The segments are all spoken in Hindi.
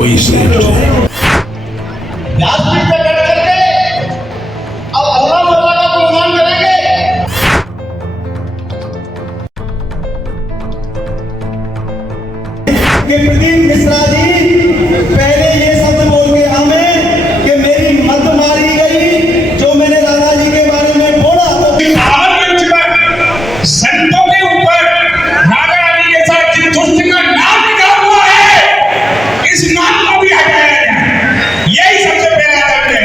we saved him. व्यासपीठ पे बैठ करके अब अल्लाह ताला का गुणगान करेंगे। कि प्रदीप मिश्रा जी पहले ये शब्द बोल के हमें कि मेरी मत मारी गई, जो मैंने दादाजी के बारे में बोला तो संतों के ऊपर राधा रानी के साथ जिस दुष्ट का नाम लिखा हुआ है, इस नाम को भी हटाया जाए। यही सबसे पहला दंड है।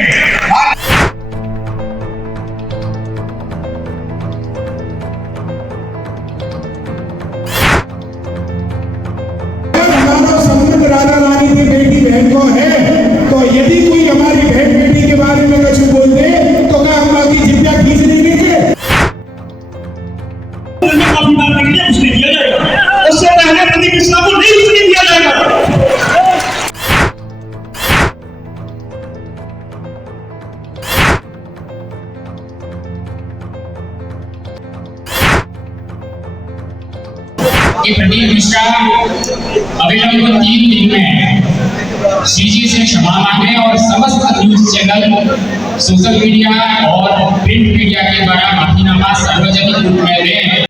हमारा संबंध राधा रानी की बेटी बहन को है, तो यदि कोई हमारी बहन बेटी के बारे में कुछ बोल दे तो क्या हम आपकी जिद्दा खींच देंगे? माफी मांगने के लिए उसने दिया जाएगा, उससे पहले प्रदीप मिश्रा को नहीं उसने दिया जाएगा। प्रदीप मिश्रा अविलंब 3 दिन में सीजी से क्षमा मांगे और समस्त न्यूज चैनल, सोशल मीडिया और प्रिंट मीडिया के द्वारा माफीनामा सार्वजनिक रूप में दें।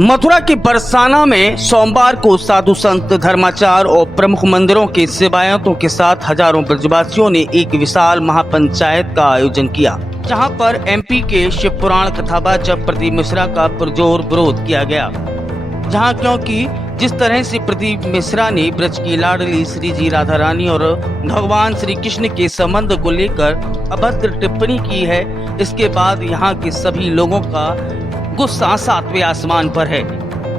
मथुरा के बरसाना में सोमवार को साधु संत, धर्माचार्य और प्रमुख मंदिरों के सेवायतों के साथ हजारों ब्रजवासियों ने एक विशाल महापंचायत का आयोजन किया, जहां पर एमपी के शिव पुराण कथावाचक प्रदीप मिश्रा का पुरजोर विरोध किया गया। जहां क्योंकि जिस तरह से प्रदीप मिश्रा ने ब्रज की लाडली श्री जी राधा रानी और भगवान श्री कृष्ण के संबंध को लेकर अभद्र टिप्पणी की है, इसके बाद यहां के सभी लोगों का गुस्सा 7वें आसमान पर है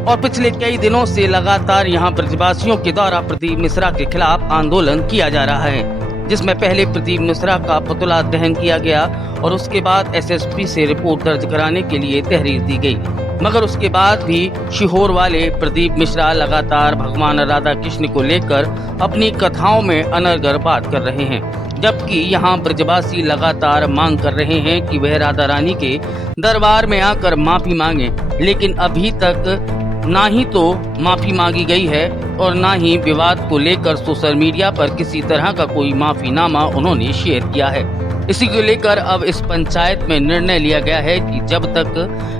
और पिछले कई दिनों से लगातार यहां ब्रजवासियों के द्वारा प्रदीप मिश्रा के खिलाफ आंदोलन किया जा रहा है, जिसमें पहले प्रदीप मिश्रा का पुतला दहन किया गया और उसके बाद एसएसपी से रिपोर्ट दर्ज कराने के लिए तहरीर दी गई। मगर उसके बाद भी शिहोर वाले प्रदीप मिश्रा लगातार भगवान राधा कृष्ण को लेकर अपनी कथाओं में अनर्गल बात कर रहे हैं, जबकि यहाँ ब्रजवासी लगातार मांग कर रहे हैं कि वह राधा रानी के दरबार में आकर माफी मांगे, लेकिन अभी तक ना ही तो माफी मांगी गई है और ना ही विवाद को लेकर सोशल मीडिया पर किसी तरह का कोई माफीनामा उन्होंने शेयर किया है। इसी को लेकर अब इस पंचायत में निर्णय लिया गया है कि जब तक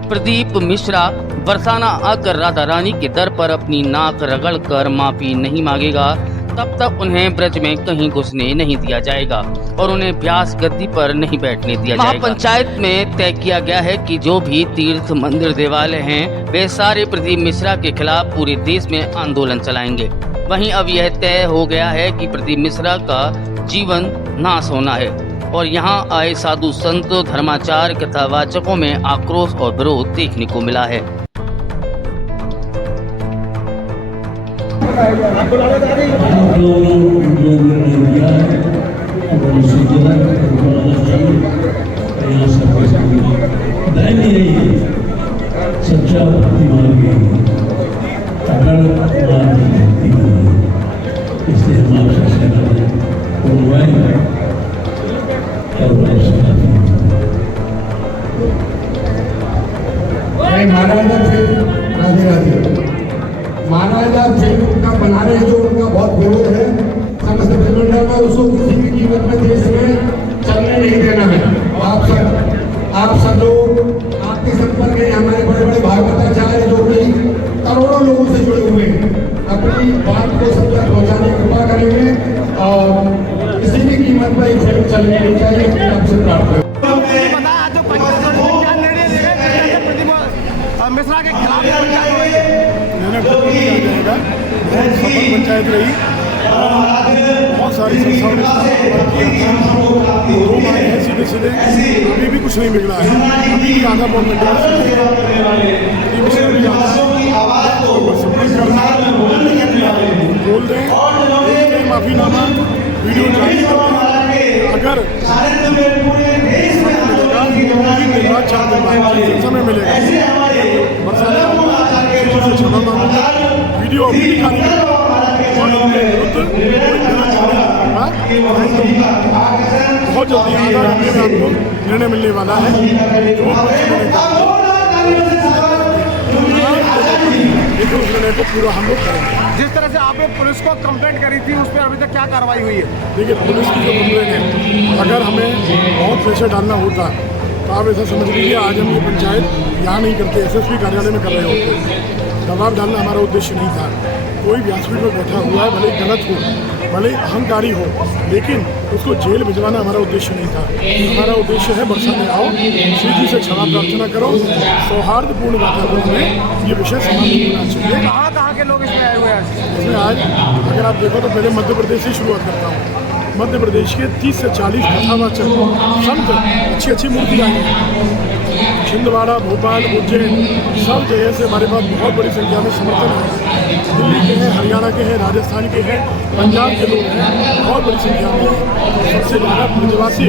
प्रदीप मिश्रा बरसाना आकर राधा रानी के दर पर अपनी नाक रगड़ कर माफी नहीं मांगेगा, तब तक उन्हें ब्रज में कहीं घुसने नहीं दिया जाएगा और उन्हें व्यास गद्दी पर नहीं बैठने दिया जाएगा। पंचायत में तय किया गया है कि जो भी तीर्थ, मंदिर, देवालय हैं, वे सारे प्रदीप मिश्रा के खिलाफ पूरे देश में आंदोलन चलाएंगे। वहीं अब यह तय हो गया है कि प्रदीप मिश्रा का जीवन नाश होना है और यहाँ आए साधु संत, धर्माचार्य, कथावाचकों में आक्रोश और विरोध देखने को मिला है। सच्चा भक्ति मार्ग अटल मार्ग इसलिए हम आपसे कहना महाराजा फिल्म का बना रहे जो उनका बहुत विरोध है, समस्त मंडल में उसको किसी भी कीमत में देश में चलने नहीं देना है। आप सब लोग आपके संपर्क में हमारे बड़े बड़े भागवताचार्य जो कि करोड़ों लोगों से जुड़े हुए हैं, अपनी बात को सब तक पहुँचाने की कृपा करेंगे और किसी भी कीमत पर ये फिल्म चलनी नहीं चाहिए। आपसे प्रार्थना मिश्रा के खिलाफ पंचायत रही, बहुत सारी संस्थाओं ने सीधे सीधे अभी भी कुछ नहीं बिगड़ा है। अभी भी आधा बहुत बोल दें, माफीनामा वीडियो अगर 4 दिन बाद समय मिलेगा, वीडियो अभी दिखानी है बहुत जल्दी आधा घंटे में आपको निर्णय मिलने वाला है। लेकिन उस निर्णय को पूरा हम लोग करेंगे। जिस तरह से आपने पुलिस को कंप्लेंट करी थी उस पर अभी तक क्या कार्रवाई हुई है? देखिए, पुलिस की जो कंप्लेन है, अगर हमें बहुत प्रेशर डालना होता तो आप ऐसा समझ लीजिए आज हम ये पंचायत यहाँ नहीं करते, एसएसपी कार्यालय में कर रहे होते। दबाव डालना हमारा उद्देश्य नहीं था। कोई व्यासपीठ पर बैठा हुआ है, भले गलत हो, भले अहंकारी हो, लेकिन उसको जेल भिजवाना हमारा उद्देश्य नहीं था। हमारा उद्देश्य है बरसा में आओ, श्री जी से क्षमा प्रार्थना करो, सौहार्दपूर्ण वातावरण में ये विषय समाप्त होना चाहिए। कहाँ के लोग इसमें आए हुए हैं? इसमें आज अगर आप देखो तो पहले मध्य प्रदेश से शुरुआत करता हूँ। मध्य प्रदेश के 30 से 40 कथावाचक संत अच्छी मूर्ति आई हैं। छिंदवाड़ा, भोपाल, उज्जैन, सब जगह से हमारे पास बहुत बड़ी संख्या में समर्थन है। दिल्ली के हैं, हरियाणा के हैं, राजस्थान के हैं, पंजाब के लोग हैं, बहुत बड़ी संख्या में हैं। सबसे ज़्यादा ब्रजवासी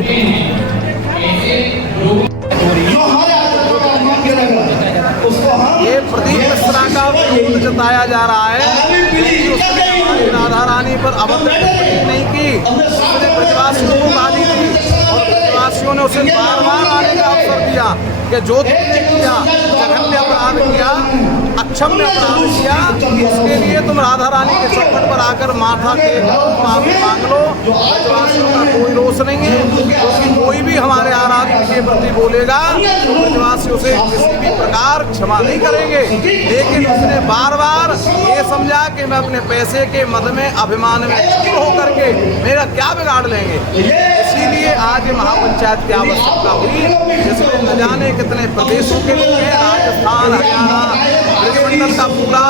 ये प्रदीप मिश्रा का विरोध जताया जा रहा है कि उसने राधा रानी पर अभद्र टिप्पणी नहीं की, उसने ब्रजवासियों को गाली दी और ब्रजवासियों ने उसे बार बार आने का अवसर दिया कि जो तुमने किया, जघन्य अपराध किया, अक्षम्य अपराध किया, उसके लिए तुम राधा रानी के चौखट पर आकर माथा टेक लो, माफी मांग लो। ब्रजवासियों का कोई रोष नहीं है, क्योंकि कोई भी हमारे आराध्य के प्रति बोलेगा तो ब्रजवासी उसे किसी भी प्रकार क्षमा नहीं करेंगे। लेकिन उसने बार बार ये समझा कि मैं अपने पैसे के मद में, अभिमान में चूर होकर के मेरा क्या बिगाड़ लेंगे। इसीलिए आज महापंचायत की आवश्यकता हुई, जिसमें न जाने कितने प्रदेशों के लोग हैं, राजस्थान, हरियाणा, ब्रजमंडल का पूरा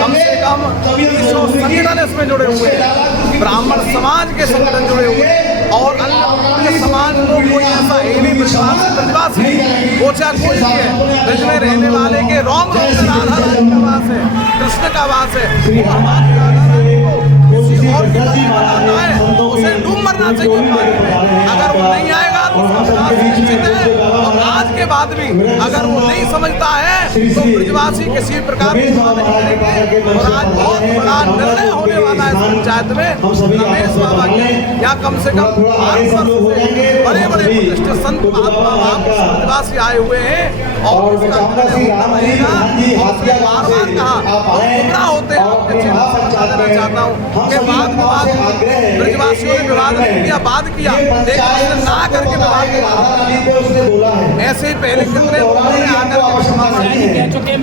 कम से कम 300 संगठन इसमें जुड़े हुए हैं, ब्राह्मण समाज के संगठन जुड़े हुए हैं और अन्य समाज को कोई ऐसा है नहीं ब्रजवासी, वो चाहे कोई भी है, ब्रज में रहने वाले के रोम रोम से राधा रानी का वास है, कृष्ण का वास है। वो हमारी राधा रानी को किसी और की बनाता है, उसे डूब मरना चाहिए। अगर वो नहीं आएगा तो उसका विनाश निश्चित है। और आज के बाद भी अगर वो नहीं समझता है तो ब्रजवासी किसी प्रकार की बात नहीं करेंगे। और आज बहुत बड़ा निर्णय होने वाला है इस पंचायत में। रमेश बाबा के या कम से कम बड़े बड़े प्रतिष्ठित संत महात्मा ब्रजवासी आए हुए हैं और उसका बार बार कहा गुमराह होते हैं। चाहता हूँ कि बाद ब्रजवासियों ने विवाद किया, बाद किया, लेकिन ना करके विवाद के ऐसे ही पहले कितने लोगों ने आकर कह चुके हैं।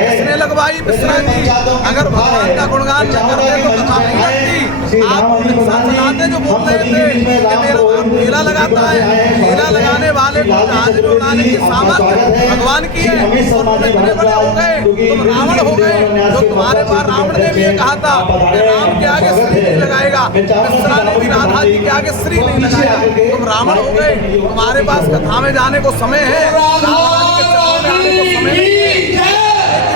किसने लगवाई मिश्रा जी? अगर भगवान का गुणगान न करते तो कथा नहीं लगती। आप चलाते जो बोल रहे थे कि मेरा मेला लगाता है, मेला लगाने वाले को जहाज में उड़ाने की सामर्थ्य भगवान की है और तुम इतने बड़े हो गए, तुम रावण हो गए। जो तुम्हारे पास रावण ने भी ये कहा था कि राम के आगे श्री नहीं लगाएगा, मिश्रा ने भी राधा जी के आगे श्री नहीं लगाया, तुम रावण हो गए। तुम्हारे पास कथा में जाने को समय है, राधा रानी के चरणों में आने को समय नहीं है।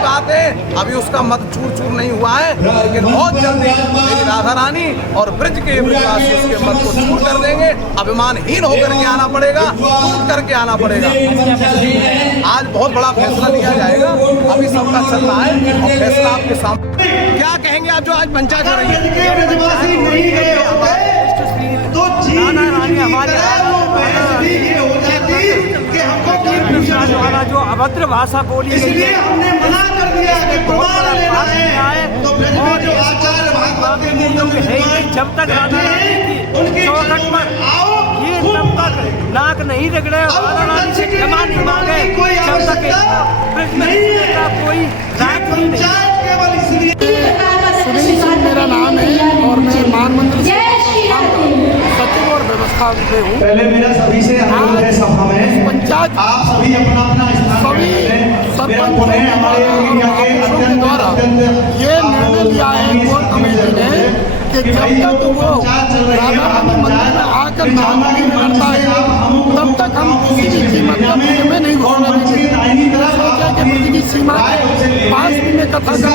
बात है अभी उसका मत चूर चूर नहीं हुआ है, लेकिन बहुत जल्दी मेरी राधा रानी और ब्रज के ब्रजवासी उसके मत को चूर कर देंगे। अभिमानहीन होकर के आना पड़ेगा, टूट करके आना पड़ेगा। आज बहुत बड़ा फैसला लिया जाएगा, अभी सबका चल रहा है और फैसला आपके सामने। क्या कहेंगे आप जो आज पंचायत हो रही है? ब्रजवासी नहीं गए तो जो अभद्र भाषा बोली, इसलिए हमने मना कर दिया कि प्रमाण लेना है तो ब्रज में जो आचार्य भागवत के मूर्ति है जब तक राधा उनके चौखट पर आओ, ये तब तक नाक नहीं रगड़े, राधा रानी से क्षमा नहीं मांगे, जब तक ब्रज में का कोई पंचायत केवल इसलिए मेरा नाम है और मैं मान मंदिर सचिव और व्यवस्था में हूँ। पहले मेरा सभी से अनुरोध है सभा में पंचायत आप सभी अपना अपना स्थान सरपंच हमारे द्वारा ये निर्णय लिया है कोर कमेटी ने कि जब तक वो राधा रानी मंदिर में आकर नाम नहीं मानता है तब तक हम किसी भी कीमत में नहीं घोषणा देंगे। सोचा कि ब्रज की सीमा के पास भी में कथा कर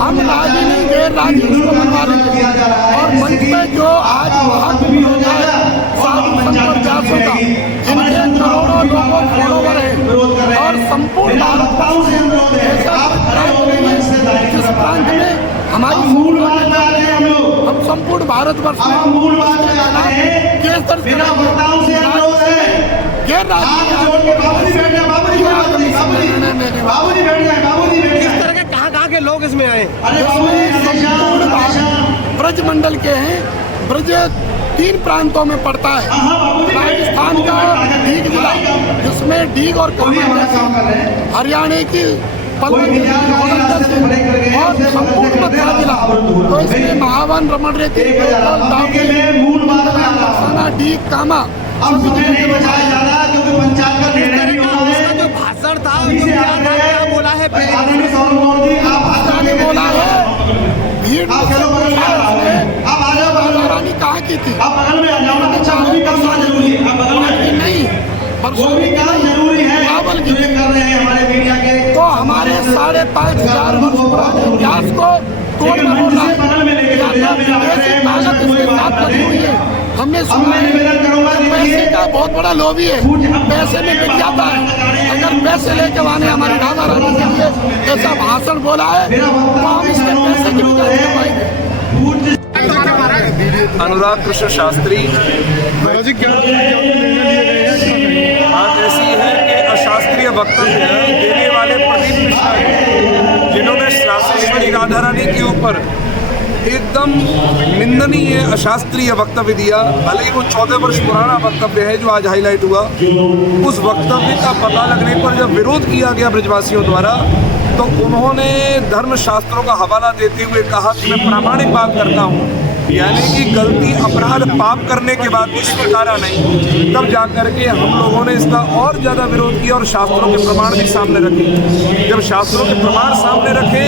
हम राजी नहीं, गैर राजी उसको मनवा लेंगे। और मंच में जो आज महाकुंभ होता है साधु संत व्यासों का, इनके करोड़ों लोगों फॉलोवर है और संपूर्ण भारत ऐसा जिस प्रांत में हमारी मूल हम संपूर्ण भारतवर्ष में गैर राज्य निर्णय लेने वाला। बाबूजी बैठ जाए, बाबूजी बैठ इस जाए। तरह के कहाँ के लोग इसमें आए? अरे बाबूजी ब्रज मंडल के हैं। ब्रज 3 प्रांतों में पड़ता है। राजस्थान का डीग जिला, जिसमें डीग और हरियाणा की पलवल और संपूर्ण मथुरा जिला, तो इसमें महावन, रमण रेती, डीग, कामा अब समय नहीं बचाया जा रहा क्योंकि पंचायत का निर्णय नहीं होना है। जो भाषण था वो क्या था, क्या बोला है? आदरणीय सौरभ मोदी जी, आप ने बोला है भीड़ में आप चलो बगल में आ जाओ। आप आ जाओ बगल में। रानी कहाँ की थी? आप बगल में आ जाओ ना, अच्छा वो भी काम जरूरी है। आप बगल में आ जाइए। नहीं, वो भी काम जरूरी है जो ये कर रहे हैं हमारे मीडिया के। तो हमारे 5,500 वर्ष पुराने इतिहास को तोड़ना बोला है। बगल में लेके जाओ। ताकत इसके साथ लगी हुई है। हमने सुना है पैसे का बहुत बड़ा लॉबी है, पैसे में बिक जाता है। अगर पैसे लेके आने हमारी राधा रानी के लिए ऐसा भाषण बोला है तो हम इसके पैसे की बिक्री कर पाएंगे। अनुराग कृष्ण शास्त्री बात ऐसी है कि अशास्त्रीय वक्तव्य देने वाले प्रदीप मिश्रा जिन्होंने राशेश्वरी राधा रानी के ऊपर एकदम निंदनीय अशास्त्रीय वक्तव्य दिया। भले ही वो 14 वर्ष पुराना वक्तव्य है जो आज हाईलाइट हुआ, उस वक्तव्य का पता लगने पर जब विरोध किया गया ब्रजवासियों द्वारा तो उन्होंने धर्म शास्त्रों का हवाला देते हुए कहा कि मैं प्रामाणिक बात करता हूँ, यानी कि गलती, अपराध, पाप करने के बाद भी स्वीकारा नहीं। तब जाकर के हम लोगों ने इसका और ज़्यादा विरोध किया और शास्त्रों के प्रमाण भी सामने रखे। जब शास्त्रों के प्रमाण सामने रखे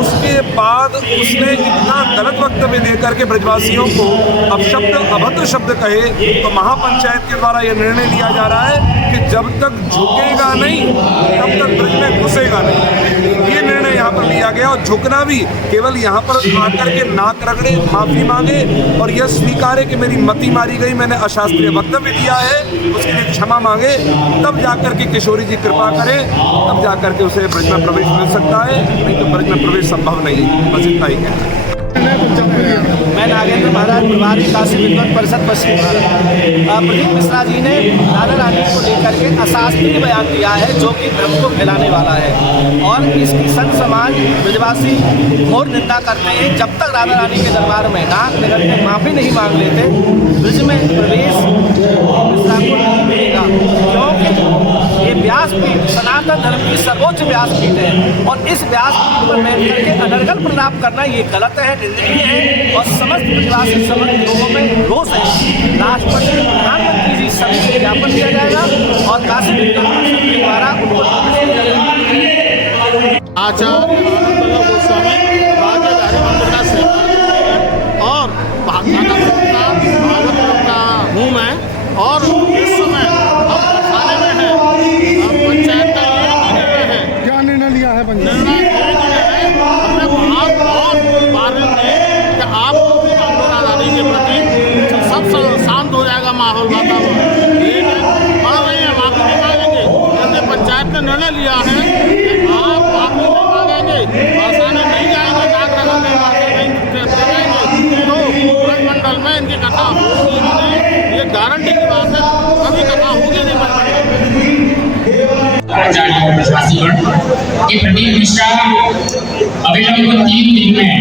उसके बाद उसने इतना गलत वक्तव्य देकर के ब्रजवासियों को अपशब्द, अभद्र शब्द कहे, तो महापंचायत के द्वारा यह निर्णय लिया जा रहा है कि जब तक झुकेगा नहीं तब तक ब्रज में घुसेगा नहीं। ये निर्णय यहाँ पर लिया गया और झुकना भी केवल यहाँ पर आकर के नाक रगड़े, माफी मांगे और यह स्वीकारे कि मेरी मति मारी गई, मैंने अशास्त्रीय वक्तव्य दिया है, उसके लिए क्षमा मांगे, तब जाकर के किशोरी जी कृपा करें, तब जाकर के उसे ब्रज में प्रवेश मिल सकता है, नहीं तो ब्रज में प्रवेश संभव नहीं है। बस इतना ही कहना है। मैं नागेंद्र महाराज, प्रभारी काशी विद्वत परिषद पश्चिम भारत। प्रदीप मिश्रा जी ने राधा रानी को लेकर के अशास्त्रीय बयान दिया है जो कि धर्म को फैलाने वाला है और इसकी संत समाज ब्रजवासी घोर निंदा करते हैं। जब तक राधा रानी के दरबार में नाक रगड़ के माफी नहीं मांग लेते ब्रज में प्रवेश मिश्रा को नहीं मिलेगा, क्योंकि ये व्यासपीठ सनातन धर्म की सर्वोच्च व्यासपीठ है और इस व्यासपीठ पर बैठ करके अनर्गल प्रलाप करना ये गलत है, निंदनीय है और समस्त ब्रजवासी समस्त लोगों में रोष है। राष्ट्रपति, प्रधानमंत्री जी सभी को ज्ञापन दिया जाएगा और काशी विद्वत परिषद के द्वारा उनको आचार्य गोस्वामी राजाधारी मंदिर का सेवक और भागवत का हूँ मैं और इस समय हम थाने में हैं, हम पंचायत का निर्णय है। क्या निर्णय लिया है? निर्णय ये है हमने बहुत बार कि आप राधा रानी के प्रति सब शांत हो जाएगा माहौल, वातावरण, लेकिन पढ़ रही है माफी नहीं मांगेंगे। जैसे पंचायत ने निर्णय लिया है कि आप माफी नहीं मांगेंगे, बरसाने नहीं जाएंगे, नाक रगड़ने नहीं जाएंगे, तो ब्रज मंडल में इनकी कथा होगी नहीं। ये गारंटी की बात है, कभी कथा होगी नहीं ब्रज मंडल में। कि प्रदीप मिश्रा अविलंब 3 दिन में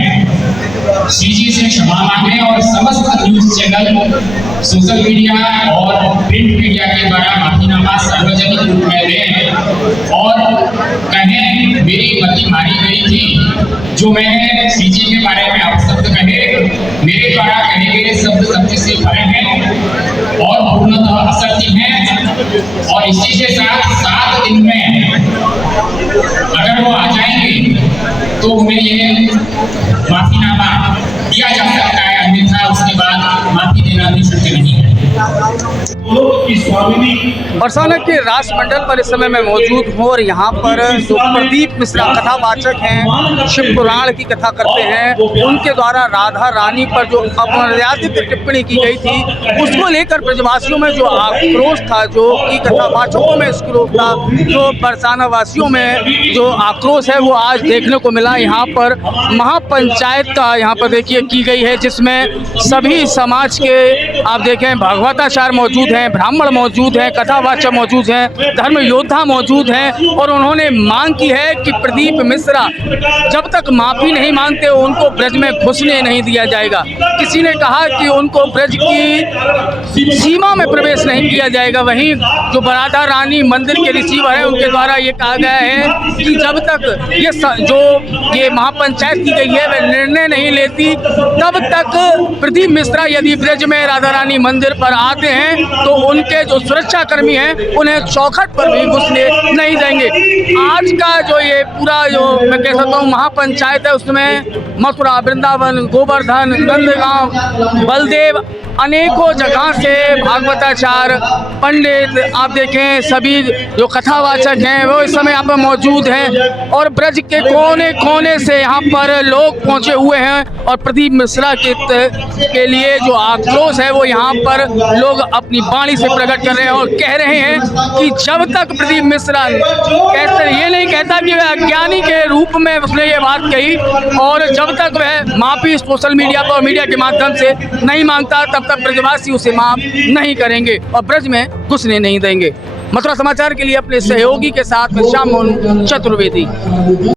सीजी से क्षमा मांगे और समस्त न्यूज चैनल, सोशल मीडिया और प्रिंट मीडिया के द्वारा माफीनामा सार्वजनिक रूप में दें और कहें मेरी मति मारी गई थी, जो मैंने सीजी के बारे में अपशब्द कहे, मेरे द्वारा कहे गए शब्द सत्य से भरे हैं और पूर्णतः असत्य हैं और इसी के साथ 7 दिन में अगर वो आ जाएंगे तो उन्हें ये माफीनामा दिया जा सकता है, अन्यथा उसके बाद माफी देना भी शक्य नहीं है। बरसाना के राष्ट्रमंडल पर इस समय मैं मौजूद हूँ और यहाँ पर जो प्रदीप मिश्रा कथावाचक हैं, शिव पुराण की कथा करते हैं, उनके द्वारा राधा रानी पर जो अपमर्यादित टिप्पणी की गई थी उसको लेकर ब्रजवासियों में जो आक्रोश था, जो कि कथावाचकों में आक्रोश था, जो बरसाना वासियों में जो आक्रोश है वो आज देखने को मिला। यहाँ पर महापंचायत का यहाँ पर देखिए की गई है, जिसमें सभी समाज के आप देखें भागवताचार्य मौजूद हैं, ब्राह्मण मौजूद हैं, कथावाचक मौजूद हैं, धर्म योद्धा मौजूद हैं और उन्होंने मांग की है कि प्रदीप मिश्रा जब तक माफी नहीं मांगते उनको ब्रज में घुसने नहीं दिया जाएगा। किसी ने कहा कि उनको ब्रज की सीमा में प्रवेश नहीं किया जाएगा। वहीं जो राधा रानी मंदिर के रिसीवर है उनके द्वारा ये कहा गया है कि जब तक ये महापंचायत की गई है वह निर्णय नहीं लेती तब तक प्रदीप मिश्रा यदि ब्रज में राधा रानी मंदिर पर आते हैं तो उनके जो सुरक्षा कर्मी हैं उन्हें चौखट पर भी घुसने नहीं देंगे। आज का जो ये पूरा जो मैं कह सकता हूँ महापंचायत है उसमें मथुरा, वृंदावन, गोवर्धन, नंदगांव, बलदेव अनेकों जगह से भागवताचार्य पंडित आप देखें सभी जो कथावाचक हैं वो इस समय यहाँ पर मौजूद हैं और ब्रज के कोने कोने से यहाँ पर लोग पहुँचे हुए हैं और प्रदीप मिश्रा के लिए जो आक्रोश है वो यहाँ पर लोग अपनी वाणी से प्रकट कर रहे हैं और कह रहे हैं कि जब तक प्रदीप मिश्रा ये नहीं कहता कि वह अज्ञानी के रूप में उसने ये बात कही और जब तक वह माफी सोशल मीडिया पर और मीडिया के माध्यम से नहीं मांगता तब तक ब्रजवासी उसे माफ नहीं करेंगे और ब्रज में घुसने नहीं देंगे। मथुरा समाचार के लिए अपने सहयोगी के साथ में श्याम मोहन चतुर्वेदी।